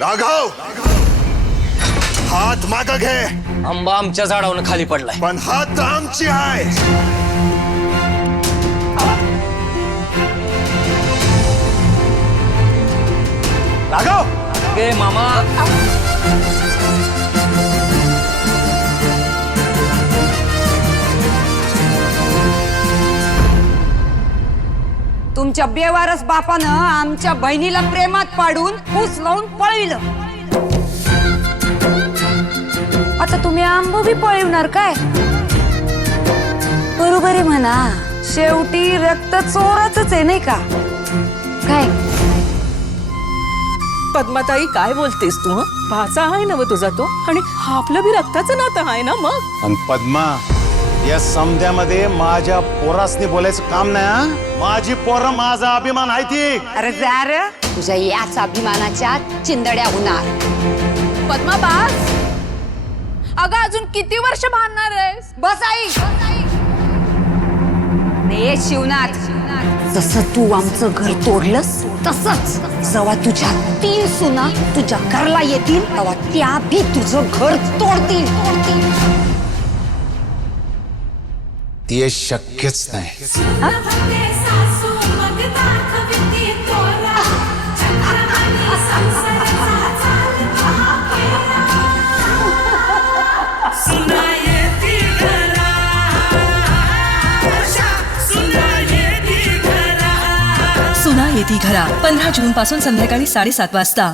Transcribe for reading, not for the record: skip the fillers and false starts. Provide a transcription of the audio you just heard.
राघव, हात माग घे. आंबा आमच्या झाडावरून खाली पडलाय. पण हात आमची आहे. राघव गे मामा. तुमच्या बेवारस बापानं आमच्या बहिणीला प्रेमात पाडून फूस लावून पळविलं. आता तुम्ही आंबो बी पळवणार काय? बरोबर आहे म्हणा, शेवटी रक्त चोराचंच आहे नाही का? काय पद्माताई काय बोलतेस तू? भाचा आहे ना तुझा तो, आणि आपलं बी रक्ताचं नातं आहे ना मग. आणि पद्मा, या समध्यामध्ये माझ्या पोरासनी बोलायचं काम नाही हा. माझी पोरं माझा अभिमान आहे ती. अरे जा रे, तुझ्या याच अभिमानाच्या चिंदड्या होणार. पद्मा बास, अगं अजून किती वर्ष भांडणार आहेस? बस आई. ने शिवनाथ, जसं तू आमचं घर तोडलंस तसंच जेव्हा तुझ्या 3 सुना तुझ्या घरला येतील तेव्हा त्या भी तुझं घर तोडतील. ते शक्यच नाही. सुना येती घरा 15 जून पासून संध्याकाळी 7:30 वाजता